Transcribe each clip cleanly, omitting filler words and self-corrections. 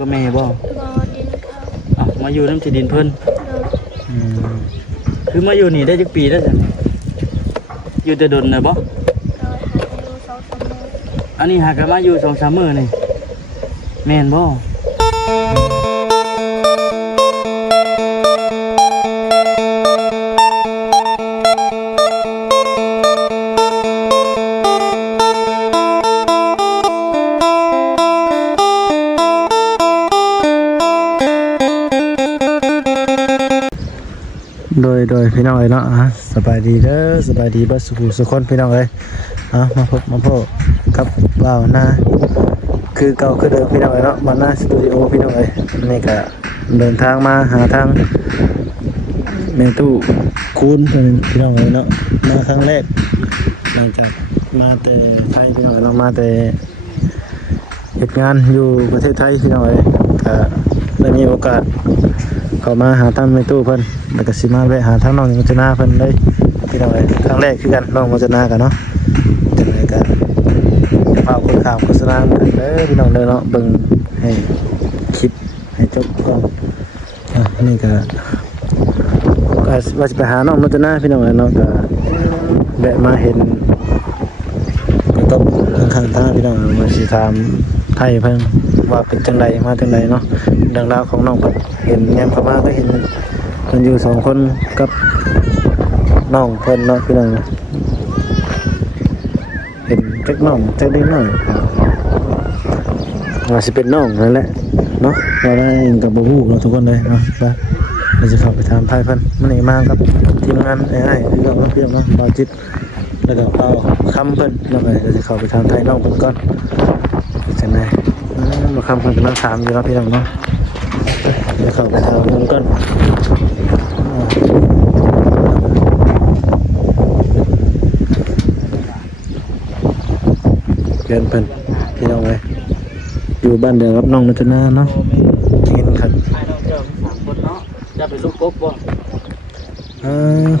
กับแม่บ่บ่ดินเขามาอยู่น้ำที่ดินเพิ่นโดยคือมาอยู่นี่ได้จักปีแล้วจ้ะอยู่แต่ดนน่ะบ่โดยหาอยู่2-3 มื้ออันนี้หากมาอยู่ 2-3 มื้อนี่แม่นบ่โดยพี่น้องเอ้ยเนาะสบายดีเด้อสบายดีเบิดสุขคนพี่น้องเอ้ยมาพบมาพ่อกับบ่าวนาคือเก่าคือเดิมพี่น้องเอ้ยเนาะบ่าวนาสตูดิโอพี่น้องเอ้ยนี่ก็เดินทางมาหาทางแม่ตู้คูณพี่น้องเอ้ยเนาะมาครั้งแรกหลังจากมาแต่ไทยพี่น้องเอ้ยเนาะมาแต่เฮ็ดงานอยู่ประเทศไทยพี่น้องเอ้ยก็ได้มีโอกาสเข้ามาหาทางแม่ตู้เพิ่นแล้วก็สิมาแวะหาทางน้องมัจนาเพิ่นเลยพี่น้องเอ้ยครั้งแรกคือกันน้องมัจนากันเนาะจังได๋ก็ฝากคนข่าวโฆษณากันเด้อพี่น้องเด้อเนาะเบิ่งให้คลิปให้จบก่อนนี่ก็ว่าสิไปหาน้องมัจนาพี่น้องเอ้ยเนาะก็แวะมาเห็นก็ตบข้างๆทางพี่น้องว่าสิถามไทยเพิ่นว่าเป็นจังไดมาจังไดเนาะเรื่องราวของน้องเพิ่นเห็นแยมเข้ามาก็เห็นเพิ่นอยู่2คนกับน้องเพิ่นเนาะพี่น้องเห็นจักน้องจักเด็กน้อยว่าสิเป็นน้องนั่นแหละเนาะว่าได้ก็บ่ฮู้เนาะทุกคนเลยเนาะเราจะเข้าไปถามไทยเพิ่นมื้อนี้มากับทีมงานอ้ายๆพี่น้องเนาะพี่น้องเนาะบ่าวจิตแล้วก็บ่าวคำเพิ่นเนาะก็จะเข้าไปถามไทยน้องเพิ่นก่อนจังได๋บ่คำเพิ่นกำลังถามอยู่เนาะพี่น้องเนาะจะเข้าไปถามเพิ่นก่อนเพื่อนเพิ่นพี่น้องเอ้ยอยู่บ้านเดียวกับน้องมัจนาเนาะเห็นครับจะเป็นลูกกบบ่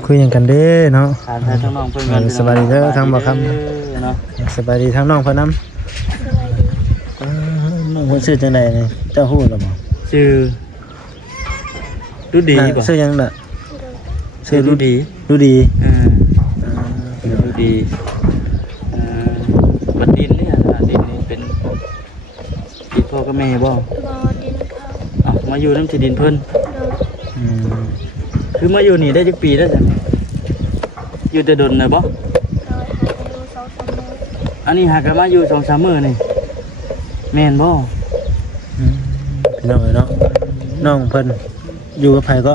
คุยหยังกันเด้เนาะทางน้องเพิ่นกันสบายดีเด้อทางบ่คำเนาะสบายดีทางน้องเพิ่นนำน้องเพิ่นชื่อจังได๋นี่เจ้าฮู้หรือบ่ชื่อดูดีบ่ชื่อหยังน่ะชื่อดูดีดูดีดูดีบัดดินเนี่ยดินนี่เป็นดินพ่อกับแม่บ่บ่ดินเขามาอยู่น้ำที่ดินเพิ่นโดยคือมาอยู่นี่ได้จักปีแล้วจ้ะอยู่แต่ดนน่ะบ่โดยหาอยู่2-3 มื้ออันนี้หากมาอยู่ 2-3 มื้อนี่แม่นบ่พี่น้องเอ้ยเนาะน้องเพิ่นอยู่กับไผก็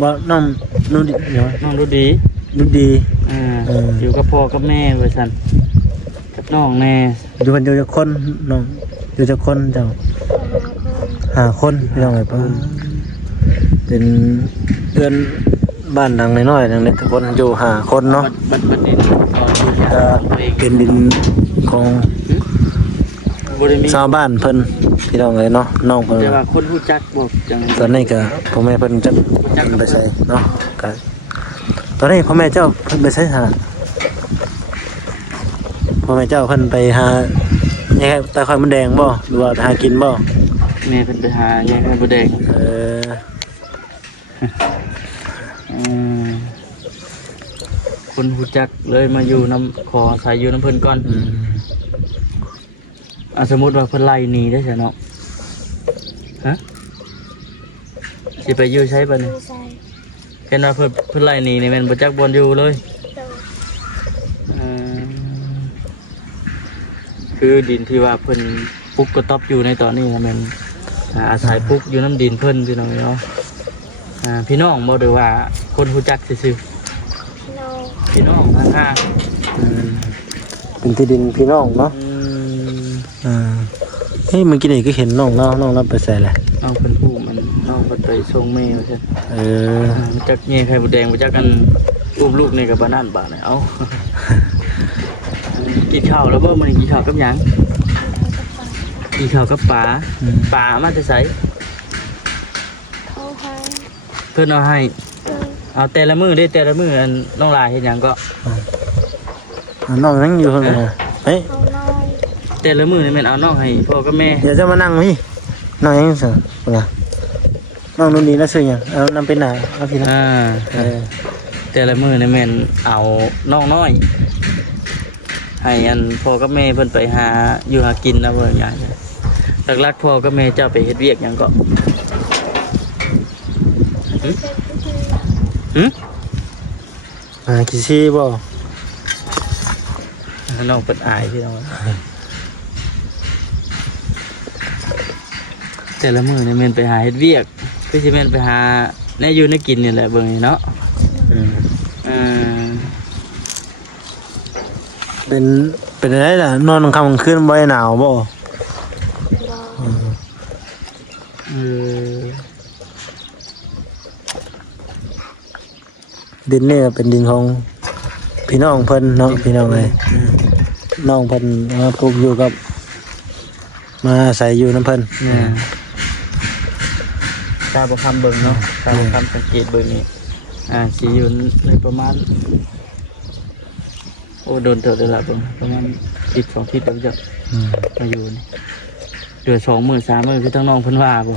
บ่น้องนู่นดิเดี๋ยวน้องดูดีอยู่กับพ่อกับแม่ว่าซั่นกับน้องแม่อยู่กันอยู่จักคนน้องอยู่จักคนเจ้า5 คนพี่น้องเอ้ยเพิ่นเป็นเพื่อนบ้านหลังน้อยๆหลังเล็กทุกคนอยู่5 คนเนาะบัดดินเป็นดินของชาวบ้านเพิ่นพี่น้องเอ้ยเนาะน้องเพิ่นแต่ว่าคนรู้จักบ่จังตอนนี้ก็พ่อแม่เพิ่นจักไปใส่เนาะก็ตอนนี้พ่อแม่เจ้าเพิ่นไปใส่หาพ่อแม่เจ้าเพิ่นไปหาแยกตาคอยมันแดงบ่หรือว่าหากินบ่แม่เพิ่นไปหาแยกมันแดงคนรู้จักเลยมาอยู่น้ำขอใส่อยู่น้ำเพิ่นก่อนสมมุติว่าเพิ่นไล่หนีได้ใช่เนาะสิไปอยู่ใช้บ่นี่แค่นั้นเพิ่นไล่หนีนี่แม่นบ่จักบ่อนอยู่เลยคือดินที่ว่าเพิ่นปุ๊กกระต๊อบอยู่ในตอนนี้นะแม่นอาศัยปุ๊กอยู่น้ำดินเพิ่นพี่น้องเนาะพี่น้องบ่ได้ว่าคนรู้จักซื่อๆพี่น้องห่างๆเป็นที่ดินพี่น้องเนาะเฮ้ยเมื่อกี้นี่ก็เห็นน้องเราไปใส่แหละน้องเป็นผู้มันน้องไปส่งแม่ใช่จักเงี้ยไข่บุแดงไปจักกันอุ้มลูกในกับบ้านนั่นบ้านไหนเอากินข้าวแล้วบ่มันกินข้าวกับหยังกินข้าวกับปลามาจะใส่เพื่อนเอาให้เอาแต่ละมือได้แต่ละมือน้องลายเห็นยังก็น้องนั่งอยู่ข้างในเฮ้ยแต่ละมือนี่แม่เอาน้องให้พ่อกับแม่เดี๋ยวจะมานั่งพี่ น้องยังซื่อเพิ่นน่ะน้องนุ่นดีแล้วซื่อหยังเอานำเป็นหน้าเอาพี่นะแต่ละมื้อนี่แม่นเอาน้องน้อยให้อันพ่อกับแม่เพิ่นไปหาอยู่หากินนะเพิ่นอย่างหลักๆพ่อกับแม่เจ้าไปเฮ็ดเวียกหยังก็กี่ซี่บ่น้องเปิดอายพี่น้องแต่ละมื้อนี่แม่นไปหาเฮ็ดเวียกคือสิแม่นไปหาแน่อยู่แน่กินนี่แหละเบิ่งนี่เนาะเป็นอะไรล่ะนอนกลางค่ำกลางคืนบ่ได้หนาวบ่ดินนี่เป็นดินของพี่น้องเพิ่นเนาะพี่น้องเลยน้องเพิ่นมาปลูกอยู่กับมาอาศัยอยู่น้ำเพิ่นตาบ่คำเบิ่งเนาะตาบ่คำสังเกตเบิ่งนี่สิอยู่ในประมาณโอ้โดนเถิดเลยล่ะเบิ่งประมาณ12 ทิศแล้วจะมาอยู่นี่เดือน2 มื้อ3 มื้อคือทั้งน้องเพิ่นว่าบ่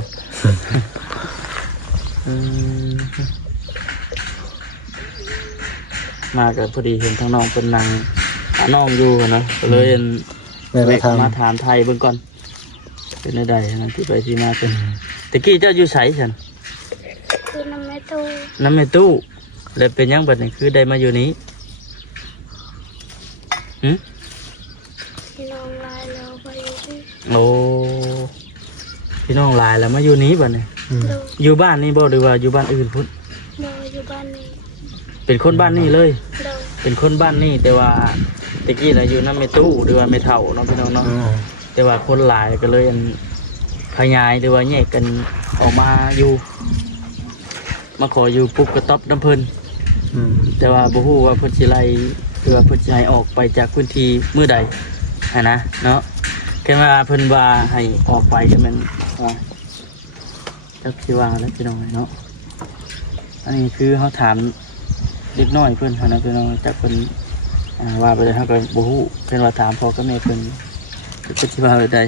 มากับพอดีเห็นทั้งน้องเป็นนางน้องอยู่นะก็เลยมาถามไทยเบิ่งก่อนเป็นได้นะที่ไปที่มาเป็นตะกี้เจ้าอยู่ไสฉันคือน้ำแม่ตู้แล้วเป็นยังบัดนี้คือได้มาอยู่นี้พี่น้องลายแล้วไปอยู่ที่โอ้พี่น้องหลายแล้วมาอยู่นี้บัดนี้อยู่บ้านนี่บ่หรือว่าอยู่บ้านอื่นพุ่นอยู่บ้านนี้เป็นคนบ้านนี่เลยเป็นคนบ้านนี่แต่ว่าตะกี้น่ะอยู่น้ำแม่ตู้หรือว่าแม่เฒ่าเนาะพี่น้องเนาะแต่ว่าคนหลายก็เลยขยายหรือว่าแยกกันออกมาอยู่มาขออยู่ปุ๊บกระต๊อบน้ำเพิ่นแต่ว่าบ่ฮู้ว่าเพิ่นสิไล่หรือว่าเพิ่นสิให้ออกไปจากพื้นที่มื้อใดนะเนาะแค่ว่าเพิ่นว่าให้ออกไปก็แม่นว่าจักสิว่าแล้วพี่น้องเนาะอันนี้คือเฮาถามเด็กน้อยเพิ่นนะพี่น้องจากเพิ่นว่าไปเลยเฮาก็บ่ฮู้เพิ่นว่าถามพ่อกับแม่เพิ่นก็สิว่าไปได้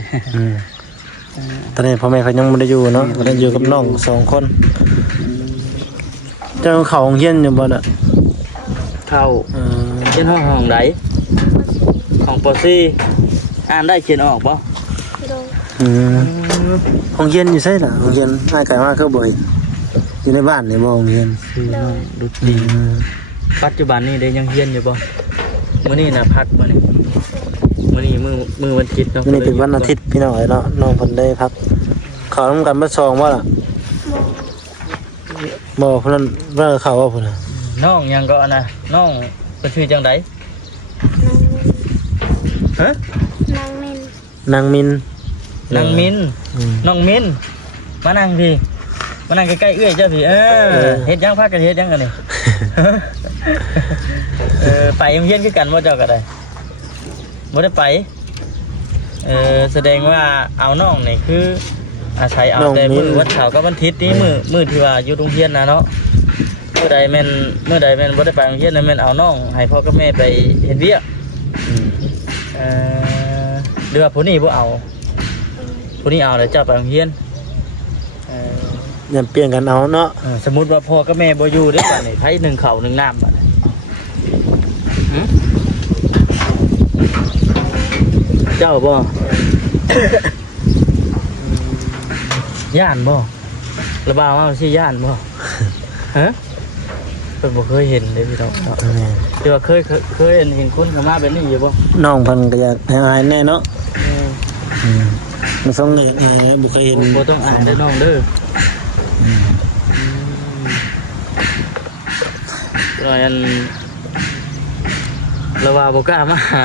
ตอนนี้พ่อแม่เขายังไม่ได้อยู่เนาะก็ได้อยู่กับน้อง2 คนเจ้าเขาโรงเรียนอยู่บ่น่ะเข้าเรียนห้องใดห้องป .4 อ่านได้เขียนออกบ่โรงเรียนอยู่ไสล่ะโรงเรียนง่ายไกลมากคือบ่เห็นอยู่ในบ้านนี่บ่โรงเรียนดูดีปัจจุบันนี้ได้ยังเรียนอยู่บ่มื้อนี้น่ะพักบ่นี่มื้อนี้มื้อวันอาทิตย์เนาะมื้อนี้เป็นวันอาทิตย์พี่น้องเนาะน้องเพิ่นได้พักเข้านำกันบ่2บ่ล่ะบ่เพิ่นว่าเข้าว่าพุ่นน่ะน้องยังก็นะน้องเพิ่นชื่อจังได๋ฮะนางมินน้องมินมานั่งพี่มานั่งใกล้ๆเอื้อยเจ้าพี่เฮ็ดยังพักกันเฮ็ดยังกันนี่ไปโรงเรียนคือกันบ่เจ้าก็ได้บ่ได้ไปแสดงว่าเอาน้องนี่คืออาศัยเอาแต่มื้อวันเสาร์กับวันอาทิตย์นี้มื้อที่ว่าอยู่โรงเรียนนะเนาะเมื่อใดแม่นบ่ได้ไปโรงเรียนแม่นเอาน้องให้พ่อกับแม่ไปเฮ็ดเวียกหรือว่าผู้นี้บ่เอาผู้นี้เอาแล้วเจ้าไปโรงเรียนอย่าเปลี่ยนกันเอาเนาะสมมุติว่าพ่อกับแม่บ่อยู่เด้อบัดนี้ไผ1ข้าว1น้ำบัดนี้เจ้าบ่ย่านบ่ระบาดว่าสิย่านบ่ฮะเพิ่นบ่เคยเห็นเลยพี่น้องแต่ว่าเคยเห็นคนเข้ามาแบบนี้อยู่บ่น้องเพิ่นก็อยากให้อายแน่เนาะมันต้องอายบ่เคยเห็นบ่ต้องอายเด้อน้องเด้ออันระบาดบ่กล้ามาหา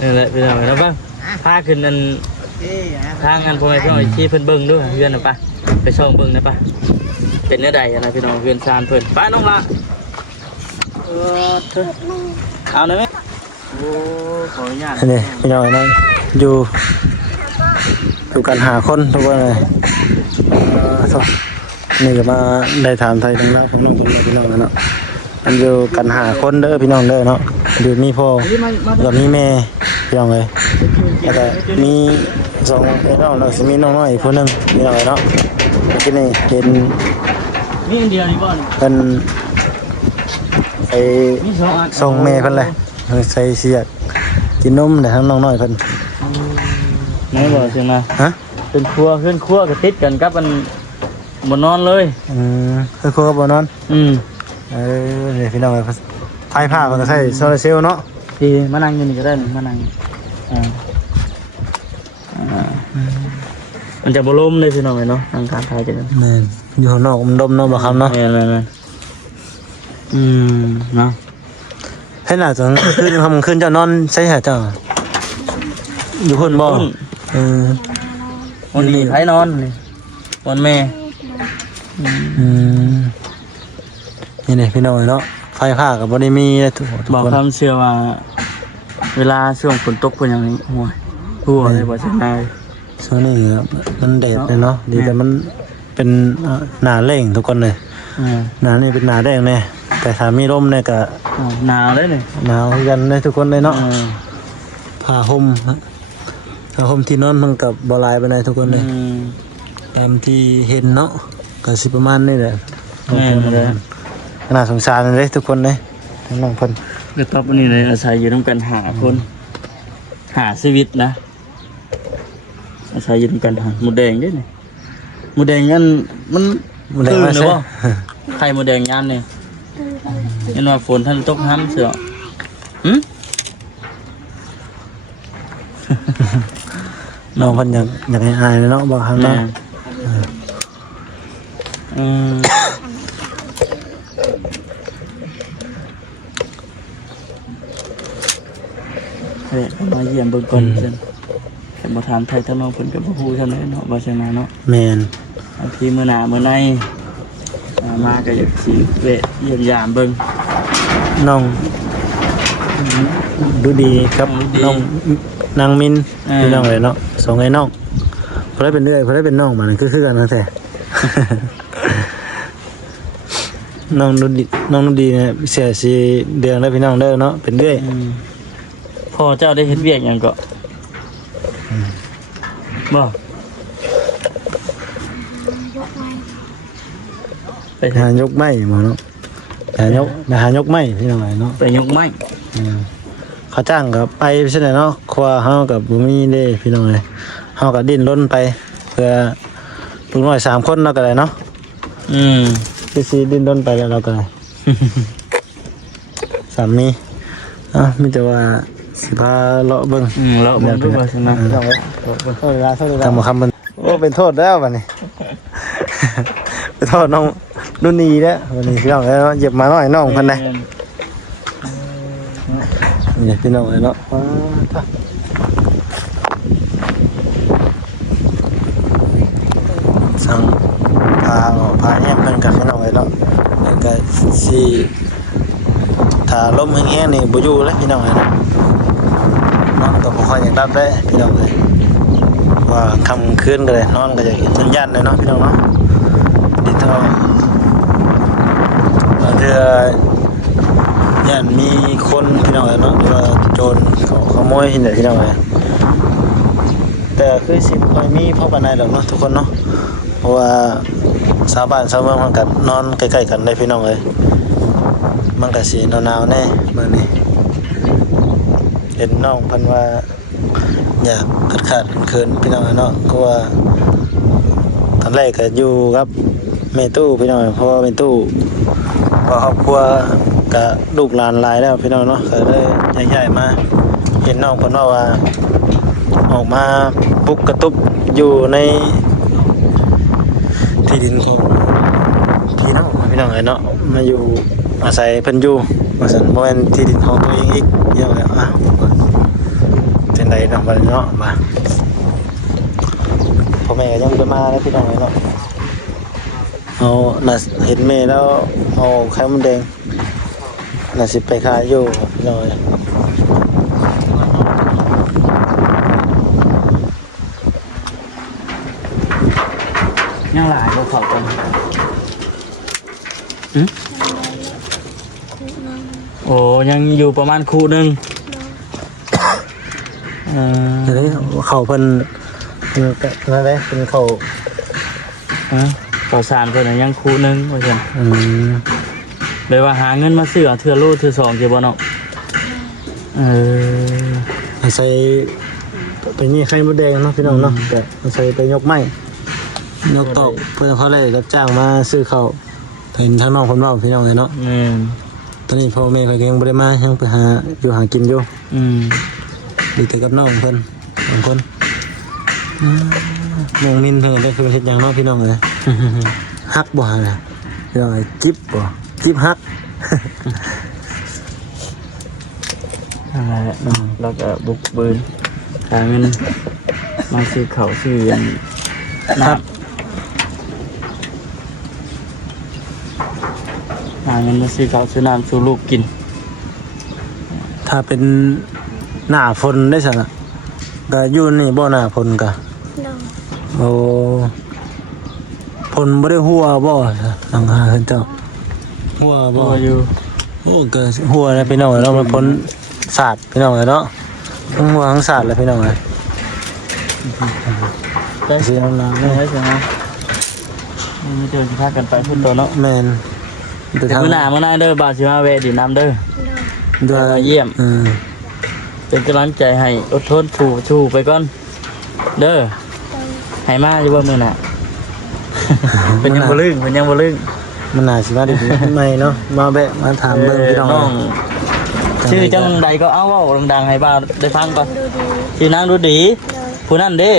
นี่แหละพี่น้องนะบ้างพาขึ้นอันทางอันพ่อแม่พี่น้องชี้เพิ่นเบิ่งด้วยเพื่อนนะปะไปช่องเบิ่งนะปะเป็นเนื้อใดนะพี่น้องเพื่อนซานเพิ่นป้าน้องละเอาหน่อยไหมโอ้ขออนุญาตนี่พี่น้องนะอยู่กันหาคนทุกคนเลยนี่ก็มาได้ถามไทยทั้งเราของน้องพี่น้องเนาะอันอยู่กันหาคนเด้อพี่น้องเด้อเนาะ ดูมีพ่อกับมีแม่พี่น้องเลยแล้วก็มีสองพี่น้องแล้วสิมีน้องน้อยอีกคนหนึงพี่น้องเลยเนาะเมื่อกี้นี่เห็น มีอันเดียวนี่บ่อน เพิ่นไป มีสองอัน ส่งแม่เพิ่นเลยใส่เสียกกินนมแต่ทั้งน้องน้อยเพิ่น ไหนบ่เสียงนะ ฮะ เป็นครัวขึ้นครัวก็ติดกันกับมันบ่นอนเลย คือครัวบ่นอน อืม นี่พี่น้องเอ้ยไฟผ้าเพิ่นก็ใช้โซลาร์เซลล์เนาะ ดีมานั่งอยู่นี่ก็ได้นี่มานั่งอ่ามันจะบ่ลมเลยพี่น้องเอ้ยเนาะนั่งทานทายจังนั้น แม่นอยู่ข้างนอกมันดมเนาะบ่คำเนาะ แม่นเนาะ ให้น่าจะขึ้นคำขึ้นเจ้านอนใส่หาเจ้าอยู่เพิ่นบ่วันนี้ไผนอนนี่วันแม่ นี่นี่พี่น้องเนาะไฟผ้าก็บ่ได้มีนะทุกคน บอกความเชื่อว่า เวลาช่วงฝนตกเป็นอย่างนี้โอ้ยหัวเลยบ่ใช่นาย ช่วงนี้มันแดดเลยเนาะดีแต่มันเป็นหน้าแล้งทุกคนเลยหน้านี่เป็นหน้าแดงแน่แต่ถ้ามีลมเนี่ยก็ หนาวเลยนี่ หนาวคือกันเลยทุกคนเลยเนาะผ้าห่มที่นอนมันกับบ่หลายปานใดทุกคนเลยตามที่เห็นเนาะก็สิประมาณนี้แหละ น่าสงสารเลยทุกคนเลยทั้งน้องเพิ่น ก็ตอบอันนี้เลยอาศัยอยู่ร่วมกันหาคนหาชีวิตนะอาศัยอยู่ร่วมกันหาหมูแดงด้วยนี่หมูแดงงั้นมัน มันได้มา หรื ใช่ อว่าไข่หมูแดงยันเนี่ยยันว่าฝนท่านตกห้ำเสือหืม น้องเพิ่นอยากให้อายเลยเนาะบอกครั้งเนาะ เฮ้ยมาเยี่ยมเบิ่งก่อนเช่นแต่บ่ถามไทยทั้งน้องเพิ่นกับบ่ฮู้เท่านั้นเนาะบ่ใช่มาเนาะ แม่น บางทีมื้อหน้ามื้อในมาก็อยากสิแวะเยี่ยมยามเบิ่ง น้องดูดีครับน้องนางมินพี่น้องเลยเนาะสองไอ้น้องเพราะได้เป็นเรื่อยเพราะได้เป็นน้องมาคือกันนั่นแท้ น้องดูดีเนี่ยเสียสีเดือนแล้วพี่น้องเด้อเนาะเป็นเรื่อย พ่อเจ้าได้เฮ็ดเวียกหยังก็บ่ ยกไม้ ไป หายกไม้มาเนาะหายกไม้พี่น้องเลยเนาะ ไปยกไม้ เขาจ้างกับไปใช่ไหมเนาะครัวเฮากับบุมีเด้พี่น้องเลยเฮากับดิ้นรนไปเพื่อลูกน้อย3 คนเราก็ได้เนาะพี่ซีดิ้นรนไปแล้วเราก็ได้ สามีมีแต่ว่าสิพาเลาะเบิ่ง แล้วมันดูว่าซั่นนะ โทษเวลาทำคำมันโอ้เป็นโทษแล้วบัดนี้ เป็นโทษน้องรุ่นนี้แล้ววันนี้พี่น้องแล้วเหยียบมาหน่อยน้องเพิ่นได้นี่พี่น้องเลยเนาะสั่งพาแห้งเพิ่นกับพี่น้องเลยเนาะแล้วก็สิถ้าลมแห้งๆนี่บ่อยู่แล้วพี่น้องเลยเนาะนอนก็บ่ค่อยอยากรับได้พี่น้องเลยว่าค่ำคืนก็เลยนอนก็อยากเห็นสัญญาณเลยเนาะพี่น้องเนาะดิเท่าเทื่อย่านมีคนพี่น้องเลยเนาะหรือว่าโจรเขาขโมยที่ไหนพี่น้องเลยแต่คือสิบ่ค่อยมีเพราะปานใดหรอกเนาะทุกคนเนาะเพราะว่าชาวบ้านชาวเมืองมันก็นอนใกล้ๆกันได้พี่น้องเลยมันก็สิหนาวๆแน่มื้อนี้เห็นน้องเพิ่นว่าอยากขาดเขินพี่น้องเนาะเพราะว่าตอนแรกก็อยู่กับแม่ตู้พี่น้องเพราะว่าแม่ตู้พอครอบครัวกับลูกหลานหลายแล้วพี่น้องเนาะก็เลยย้ายๆมาเห็นน้องเพิ่นว่าออกมาปุกกระตุบอยู่ในที่ดินของพี่น้องเนาะมาอยู่อาศัยเพิ่นอยู่ว่าซั่นบ่แม่นที่ดินของตัวเองอีกเดี๋ยวแล้วจังได๋เนาะบัดนี้เนาะมาพ่อแม่ก็ยังบ่มาแล้วพี่น้องเนาะเอาน่ะเห็นแม่แล้วเอาไข่มดแดงน่ะสิไปขายอยู่พี่น้องยังหลายบ่เข้ากัน โอ้ยังอยู่ประมาณคู่หนึง โดย เดี๋ยวนี้เขาเพิ่นนั่นแหละเป็นเขา ข้าวสารเพิ่นนะยังคู่หนึงว่าซั่น ม เลยว่าหาเงินมาซื้อเอาเทื่อโลเทื่อสองเจ้าบ่เนาะเออ ให้ใส่ไปนี่ไข่มดแดงเนาะพี่น้องเนาะแต่ใส่ไปยกไม้ยกโต๊ะเพื่อเขาเลยรับจ้างมาซื้อเขาวเห็นทางน้องคนเว้าพี่น้องเลยเนาะ แม่น ตอนนี้พ่อแม่เพิ่นก็ยังบ่ได้มายังไปหาอยู่หากินอยู่ ดีแต่กับน้องเพิ่นบางคนน้องมินเพิ่นก็คือเฮ็ดหยังเนาะพี่น้องเอ้ย ฮักบ่ฮะพี่น้องเอ้ยจิ๊บบ่จิ๊บฮัก อะไรแหละเนาะแล้วก็บุกบืนหาเงินมาซื้อข้าวซื้ออันน้ำหาเงินมาซื้อข้าวซื้อน้ำสู่ลูกกิน ถ้าเป็นหน้าฝนได้ซั่นน่ะก็อยู่นี่บ่หน้าฝนก็ โดย โอ้ฝนบ่ได้หัวบ่หลังคาเพิ่นเจ้าหัวบ่ บ่อยู่ โอ้ก็หัวแล้วพี่น้องเอ้ยเนาะมันฝนสาดพี่น้องเอ้ยเนาะทั้งหัวทั้งสาดเลยพี่น้องเอ้ย ได้ สิเอาน้ำ ได้ ให้ ใช่ไหมไม่เจอสิพากันไปพุ่นตัวเนาะ แม่นแต่ แต่ ทาง มื้อหน้ามื้อหน้าเด้อบ่าวสิมาแวะดินน้ำเด้อ โดย ด้วย มาเยี่ยม เป็นกำลังใจให้อดทนสู้ไปก่อน เด้อ โดย ให้มาอยู่ว่ามื้อน่ะ เป็นยังบ่ลึงเป็นยังบ่ลึง มันน่าสิมาได้ดีใหม่เนาะมาแวะมาถามเบิ่งพี่น้อง น้องชื่อจังใดก็เอาเว้าดังๆให้บ้าวได้ฟังก่อน ดูดี ชื่อนางดูดี โดย ผู้นั้นเด้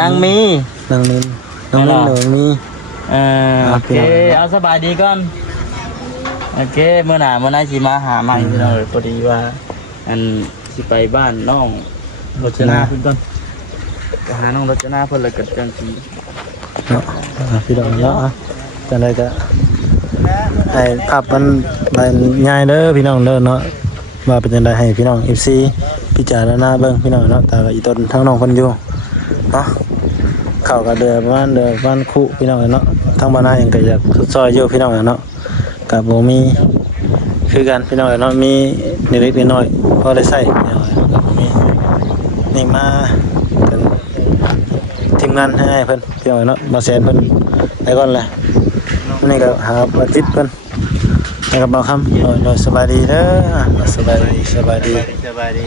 นางมี นางนินนางนินหนูมี โอเคเอาสบายดีก่อนโอเคเมื่อหน้าสิมาหาใหม่พี่น้องพอดีว่าอันสิไปบ้านน้องรจนาเพิ่นก่อนไปหาน้องรจนาเพิ่นแล้วก็จังสิ เนาะพี่น้องเนาะจังไดก็ให้ภาพมันง่ายเด้อพี่น้องเด้อเนาะว่าเป็นจังไดให้พี่น้อง FC พิจารณาเบิ่งพี่น้องเนาะแต่ว่าอีต้นทั้งน้องเพิ่นอยู่เนาะเข้าก็เดือประมาณเดือประมาณคุพี่น้องเนาะทางบ้านนาเองก็อยากซอยอยู่พี่น้องเนาะก็บ่มีคือกันพี่น้องเนาะมีนิดๆน้อยๆพอได้ใช้พี่น้องก็บ่มีนี่มาเป็นทีมงานให้เพิ่นพี่น้องเนาะมาแสนเพิ่นไปก่อนแหละนี่ก็หาบัจิตเพิ่นแล้วก็บ่คำโดยสบายดีเด้อสบายดี สบายดี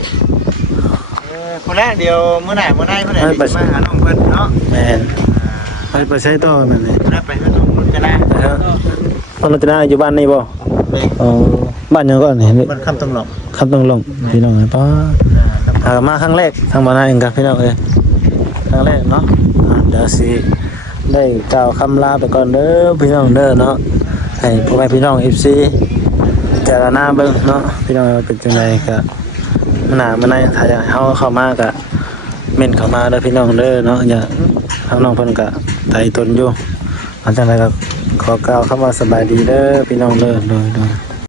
คนแรกเดียวเมื่อไหร่เพิ่นได้มาหาน้องเพิ่นเนาะ แม่นไปใช้ต่อนั่นนี่ เพิ่นได้ไปหาน้องเพิ่นกันนะ คนเราจะได้อยู่บ้านนี่บ่ เด็ก อ๋อบ้านยังก่อนนี่ เพิ่นคำตำหนอก คำต้องลงพี่น้องเอ้ยป้าหามาครั้งแรกทางบ้านนาเองครับพี่น้องเอ้ยครั้งแรกเนาะเดี๋ยวสิได้กล่าวคำลาไปก่อนเด้อพี่น้องเด้อเนาะให้พ่อแม่พี่น้อง FC เจารณาเบิ่งเนาะพี่น้องว่าเป็นจังไดก็มันหนามันในถ้าอยากให้เฮาเข้ามาก็เม่นเข้ามาเด้อพี่น้องเด้อเนาะอย่าทางน้องเพิ่นก็ไตตนอยู่หลังจากนั้นก็ขอกล่าวคำว่าสบายดีเด้อพี่น้องเด้อโดย